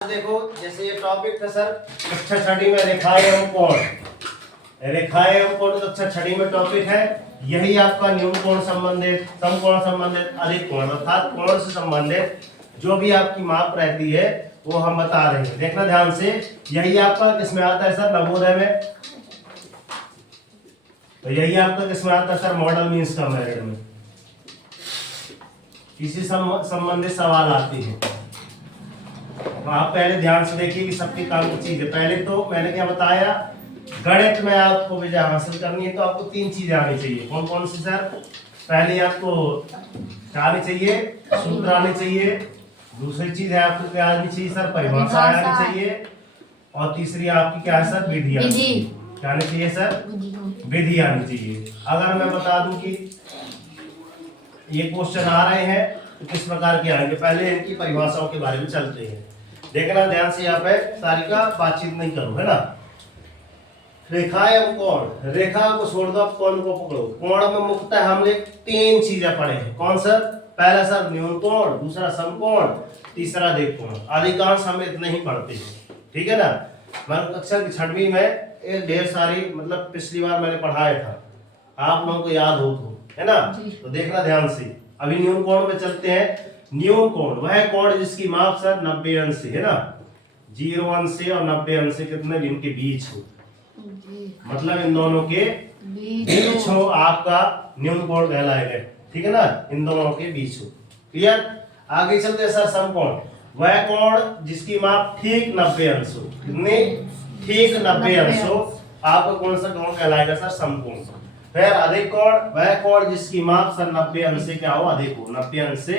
देखो जैसे ये टॉपिक था सर कक्षा छठी में रेखाएं एवं कोण। रेखाएं एवं कोण कक्षा छठी में टॉपिक है। यही आपका न्यून कोण संबंधित, समकोण संबंधित, अधिक कोण अर्थात कोण से संबंधित जो भी आपकी माप रहती है वो हम बता रहे हैं। देखना ध्यान से, यही आपका किसमें आता है सर, नवोदय में। तो यही आपका किसमें आता है सर, मॉडल मीन्स का मेरिट में। इसी संबंधित सवाल आते हैं। तो आप पहले ध्यान से देखिए कि सबके काम की चीज है। पहले तो मैंने क्या बताया, गणित में आपको विजय हासिल करनी है तो आपको तीन चीजें आनी चाहिए। कौन कौन सी सर? पहले आपको क्या आनी चाहिए, सूत्र आनी चाहिए। दूसरी चीज है आपको क्या आनी चाहिए सर, परिभाषा आनी चाहिए। और तीसरी आपकी क्या है सर, विधि आनी चाहिए। क्या आनी चाहिए सर, विधि आनी चाहिए। अगर मैं बता दूं कि ये क्वेश्चन आ रहे हैं तो किस प्रकार के आएंगे, पहले इनकी परिभाषाओं के बारे में चलते हैं। देखना ध्यान से, यहाँ पे सारी का बातचीत नहीं करो, है ना। रेखा एवं कोण, रेखा को छोड़ दो, कोण को पकड़ो। कोण में मुख्यतः हमने तीन चीजें पढ़े हैं। कौन सर? पहला सर न्यून कोण, दूसरा समकोण, तीसरा अधिक कोण। अधिकांश हम इतना ही पढ़ते हैं, ठीक है ना। मैं कक्षा की छठवीं में एक ढेर सारी मतलब पिछली बार मैंने पढ़ाया था, आप लोगों को याद हो तो, है ना। तो देखना ध्यान से, अभी न्यून कोण में चलते हैं। न्यून कोण वह कोण जिसकी माप सर 90 अंश से, है ना। 0 अंश से और 90 अंश से कितने दिन के बीच हो, मतलब इन दोनों के बीच हो, आपका न्यून कोण कहलाएगा, ठीक है ना। इन दोनों के बीच हो। क्लियर? आगे चलते हैं सर, समकोण वह कोण जिसकी माप ठीक 90 अंश हो। कितने? ठीक 90 अंश हो, आपका कौन सा कोण कहलाएगा सर, समकोण। फिर अधिक कोण वह कोण जिसकी माप सर 90 अंश से क्या हो, अधिक हो। 90 अंश से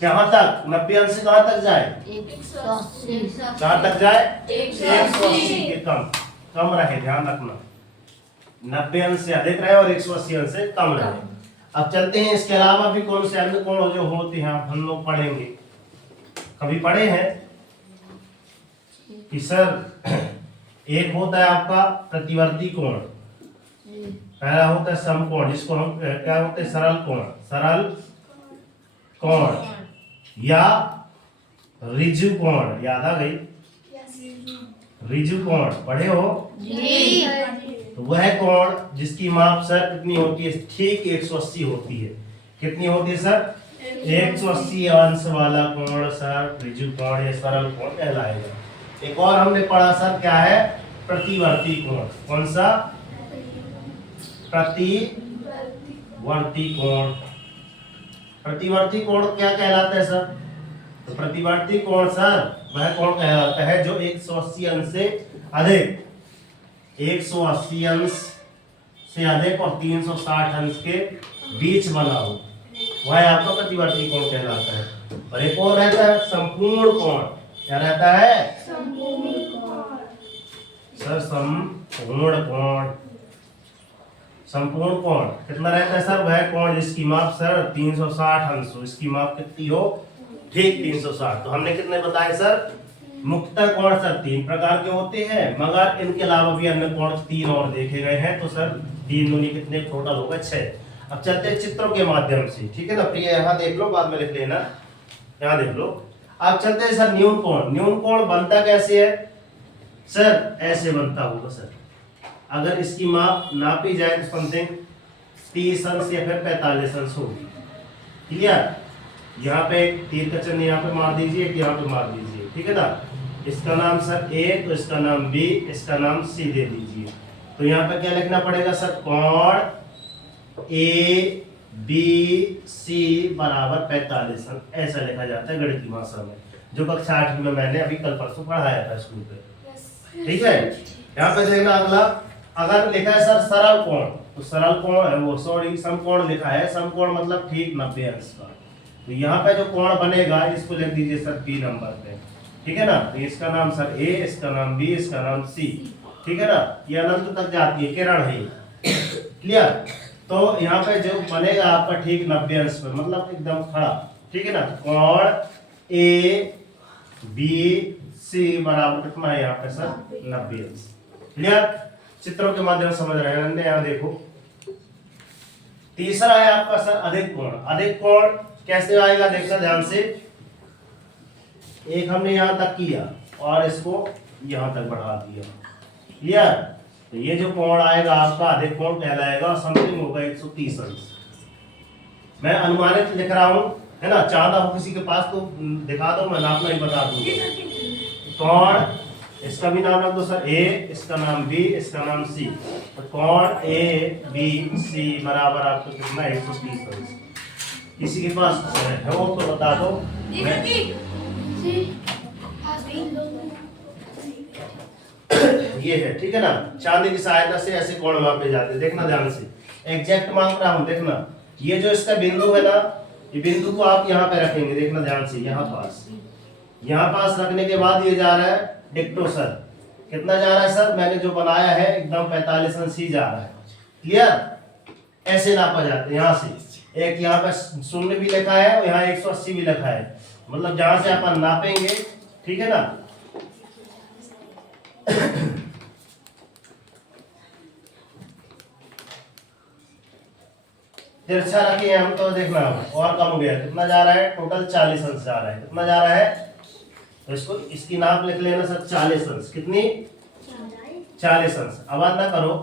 कहां तक, 90 अंश से कहां तक जाए, 180। कहां तक जाए, 180 के कम रहे, ध्यान रखना। 90 अंश से अधिक रहे और 180 अंश से कम रहे। अब चलते हैं, इसके अलावा भी कौन से अन्य कोण जो होते हैं हम लोग पढ़ेंगे। कभी पढ़े हैं कि सर एक होता है आपका प्रतिवर्ती कोण, पहला होता है समकोण जिसको हम क्या होते हैं, सरल कोण, सरल कोण या ऋजु कोण। याद आ गई, ऋजु कोण पढ़े हो जी। तो वह कोण जिसकी माप सर कितनी होती है, ठीक 180 होती है। कितनी होती है सर, 180 अंश वाला कोण सर ऋजु कोण या सरल कोण कहलाएगा। एक और हमने पढ़ा सर, क्या है, प्रतिवर्ती कोण। कौन सा? प्रतिवर्ती कोण। प्रतिवर्ती कोण क्या कहलाता है सर? तो प्रतिवर्ती कोण सर वह कोण कहलाता है जो 180 अंश से अधिक, 180 अंश से अधिक और 360 अंश के बीच बना हो, वह आपका प्रतिवर्ती कोण कहलाता है। और एक और रहता है संपूर्ण कोण। क्या रहता है सर, संपूर्ण कोण। संपूर्ण कोण कितना रहता है सर, वह कोण जिसकी माप सर 360 अंश हो। इसकी माप कितनी हो, ठीक 360। तो हमने कितने बताए सर, मुख्यतः कोण सर तीन प्रकार के होते हैं, मगर इनके अलावा भी अन्य कोण तीन और देखे गए हैं। तो सर तीन दूनी कितने टोटल होगा, 6। अब चलते हैं चित्रों के माध्यम से, ठीक है ना। प्रिय यहाँ देख लो, बाद में लिख लेना, यहाँ देख लो। अब चलते हैं सर न्यून कोण। न्यून कोण बनता कैसे है सर, ऐसे बनता होगा सर। अगर इसकी माप नापी जाए तो समथिंग 30 अंश या फिर 45 अंश होगी। क्लियर? यहाँ पे एक तीर का चिन्ह यहाँ पे मार दीजिए, एक यहाँ पे मार दीजिए, ठीक है ना। इसका नाम सर ए, तो इसका नाम बी, इसका नाम सी दे दीजिए। तो यहाँ पे क्या लिखना पड़ेगा सर, कोण ए बी सी बराबर 45 अंश, ऐसा लिखा जाता है गणित की भाषा में, जो कक्षा 8 में मैंने अभी कल परसों पढ़ाया था स्कूल पे। ठीक है, यहाँ पे देखना अगला, अगर लिखा है सर सरल कोण, तो सरल कोण वो सॉरी समकोण लिखा है। समकोण मतलब ठीक 90 अंश का। तो यहाँ पे जो कोण बनेगा इसको लिख दीजिए सर बी नंबर पे, ठीक है ना। तो इसका नाम सर ए, इसका नाम बी, इसका नाम सी, ठीक है ना। ये अनंत तक जाती है, किरण है। क्लियर? तो यहाँ पे जो बनेगा आपका ठीक 90 अंश पे, मतलब एकदम खड़ा, ठीक है ना। कोण ए बी सी बराबर कितना है यहाँ पे सर, 90 अंश। क्लियर? चित्रों के माध्यम से समझ रहे हैं, यहाँ देखो। तीसरा है आपका सर अधिक कोण। अधिक कोण कैसे आएगा, देखना ध्यान से। एक हमने यहाँ तक किया और इसको यहाँ तक बढ़ा दिया। क्लियर? तो ये जो कोण आएगा आपका अधिक कोण कहलाएगा, समथिंग होगा 130 अंश। मैं अनुमानित लिख रहा हूँ, है ना, चाहता हूँ किसी के पास तो दिखा दो, मैं नापना ही बता दूंगा। कोण इसका भी नाम रख दो सर, ए, इसका नाम बी, इसका नाम सी। तो कोण ए बी सी बराबर आपको कितना 130 अंश। किसी के पास है वो तो बता दो। ये है, ठीक है ना। चांदी की सहायता से ऐसे कोण मापे जाते हैं, देखना ध्यान से। एग्जैक्ट मांग रहा हूं, देखना। ये जो इसका बिंदु है ना, ये बिंदु को आप यहाँ पे रखेंगे, देखना ध्यान से। यहाँ पास रखने के बाद ये जा रहा है डिक्टो सर। कितना जा रहा है सर? मैंने जो बनाया है एकदम 45 अंश ही जा रहा है। क्लियर? ऐसे नापा जाता है। यहाँ से एक यहाँ पे 0 भी लिखा है और यहाँ 180 भी लिखा है, मतलब जहां से अपन नापेंगे, ठीक है ना। तिरछा रखिए हम तो देखना और कम हो गया। कितना जा रहा है? टोटल 40 अंश जा रहा है। कितना जा रहा है? तो इसको इसकी नाप लिख लेना सर, 40 अंश। कितनी? 40 अंश। आवाज ना करो,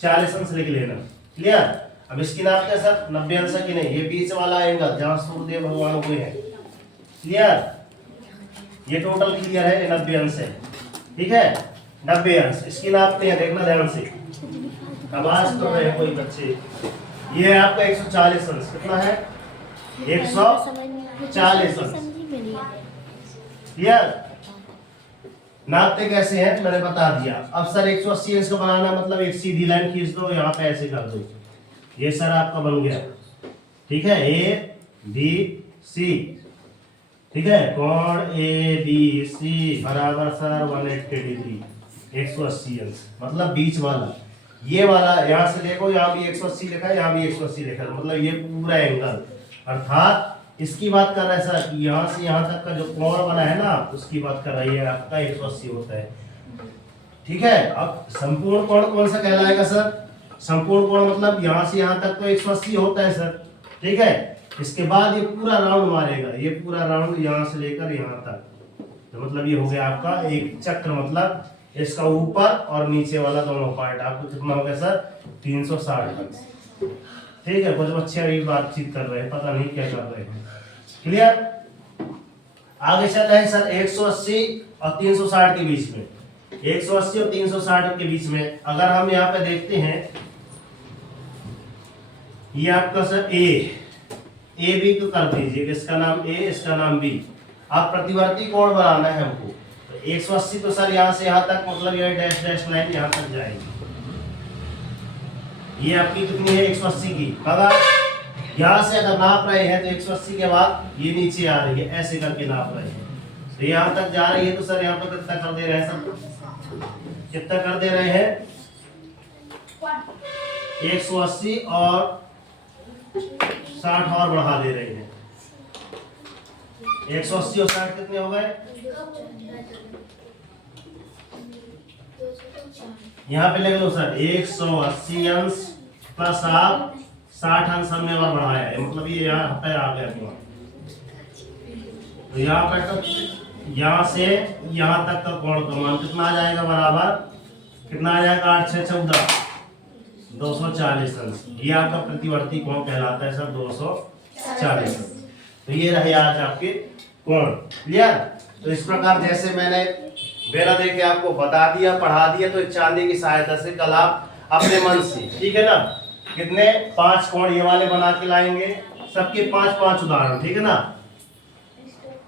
40 अंश लिख लेना। क्लियर? अब इसकी नाप क्या सर? 90 अंश की नहीं, ये बीच वाला एंगल जहां सूर्यदेव भगवान हुए हैं। क्लियर? ये टोटल क्लियर है, 90 अंश है। ठीक है, 90 अंश। इसकी नापते हैं, देखना ध्यान से। आवाज तो रहे कोई बच्चे। ये है आपका 140 अंश। कितना है? 140 अंश। क्लियर? नापते कैसे हैं तो मैंने बता दिया। अब सर 180 अंश का बनाना मतलब एक सीधी लाइन खींच दो, यहाँ पे ऐसे कर दो। ये सर आपका बन गया। ठीक है, ए बी सी। ठीक है, कोण ए बी सी बराबर सर 180 डिग्री, 180 अंश, मतलब बीच वाला। ये वाला यहाँ से देखो, यहाँ भी 180 लिखा है, यहाँ भी 180 लिखा है, मतलब ये पूरा एंगल। अर्थात इसकी बात कर रहा है सर, यहाँ से यहाँ तक का जो कोण बना है ना, उसकी बात कर रही है, आपका 180 होता है। ठीक है, अब संपूर्ण कोण कौन सा कहलाएगा सर? संपूर्ण कोण मतलब यहाँ से यहाँ तक तो 180 होता है सर। ठीक है, इसके बाद ये पूरा राउंड मारेगा, ये पूरा राउंड यहाँ से लेकर यहाँ तक, तो मतलब ये हो गया आपका एक चक्र। मतलब इसका ऊपर और नीचे वाला दोनों पार्ट आपको कितना हो गया सर? 360 अंश। ठीक है, कुछ बच्चे अभी बातचीत कर रहे हैं, पता नहीं क्या कर रहे हैं। क्लियर? आगे चल रहे हैं सर 180 और 360 के बीच में। 180 और 360 के बीच में अगर हम यहाँ पे देखते हैं, ये आपका सर ए बी को कर दीजिए, इसका नाम ए, इसका नाम बी। आप प्रतिवर्ती कोण बनाना है हमको। 180 तो सर यहाँ से यहाँ तक, मतलब ये डैश डैश लाइन यहाँ तक जाएगी। ये आपकी कितनी है? 180 की। अगर यहाँ से अगर नाप रहे हैं तो 180 के बाद ये नीचे आ रही है, ऐसे करके नाप रहे हैं, तो यहाँ तक जा रही है। तो सर यहाँ पर कितना कर दे रहे हैं सर? कितना कर दे रहे हैं? 180 और 60 और बढ़ा दे रहे हैं। 180 और 60 कितने हो गए? यहाँ पे लिख लो सर 180 अंश प्लस आप 60 अंश हमने और बढ़ाया है, मतलब ये यहाँ पे आ गया। तो यहाँ पर तो यहाँ से यहाँ तक का कोण का मान कितना आ जाएगा? बराबर कितना आ जाएगा? 8 6 14, 240 अंश। ये आपका प्रतिवर्ती कोण कहलाता है सर, 240 अंश। तो ये रहे आज आपके कोण। क्लियर? तो इस प्रकार जैसे मैंने बेला दे के आपको बता दिया, पढ़ा दिया, तो चांदी की सहायता से कल आप अपने मन से, ठीक है ना, कितने 5 कोण ये वाले बना के लाएंगे, सबके 5-5 उदाहरण। ठीक है ना,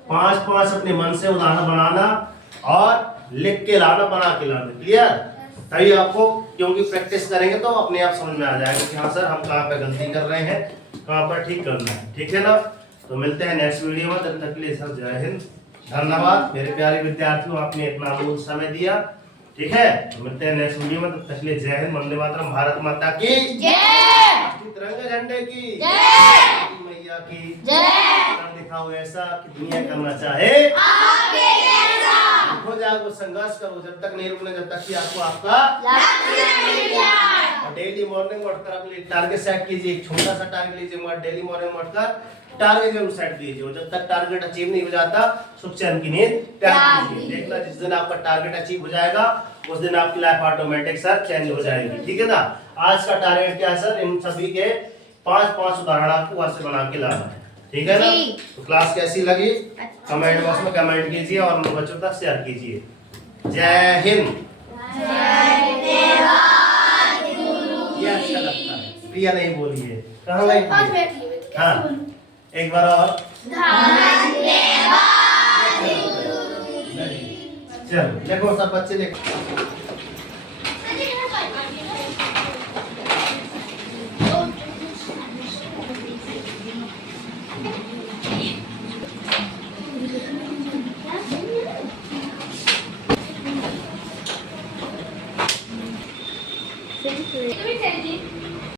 5-5 अपने मन से उदाहरण बनाना और लिख के लाना, बना के लाना। क्लियर? तभी आपको, क्योंकि प्रैक्टिस करेंगे तो अपने आप समझ में आ जाएगा कि हाँ सर हम कहाँ पे गलती कर रहे हैं, कहाँ पर ठीक करना है। ठीक है ना, तो मिलते हैं नेक्स्ट वीडियो में। तब तक के लिए सर जय हिंद, धन्यवाद मेरे प्यारे विद्यार्थियों, आपने इतना अमूल्य समय दिया। ठीक है, तो मिलते हैं नेक्स्ट वीडियो में। तब तक के लिए जय हिंद, वंदे मातरम, भारत माता की जय, तिरंगे झंडे की जय, मैया की जय। दिखाओ ऐसा कि दुनिया करना चाहे आगे जैसा। हो जाए वो संघर्ष करो, जब तक नहीं रुकना, जब तक कि आपको आपका और डेली मॉर्निंग उठकर अपने टारगेट सेट कीजिए। एक छोटा सा टारगेट लीजिए, मगर डेली मॉर्निंग उठकर टारगेट जरूर सेट कीजिए। और जब तक टारगेट अचीव नहीं हो जाता सुख चैन की नींद त्याग दीजिए। देखना जिस दिन आपका टारगेट अचीव हो जाएगा उस दिन आपकी लाइफ ऑटोमेटिक सर चेंज हो जाएगी। ठीक है ना। आज का टारगेट क्या है सर, इन सभी के 5-5 उदाहरण आपको घर से बना के लाना है। ठीक है ना। तो क्लास कैसी लगी कमेंट बॉक्स में कमेंट कीजिए और अपने बच्चों तक शेयर कीजिए। जय हिंद। ये अच्छा लगता है, प्रिया नहीं बोलिए, कहाँ गई? हाँ एक बार और। चलो देखो सब बच्चे देखो।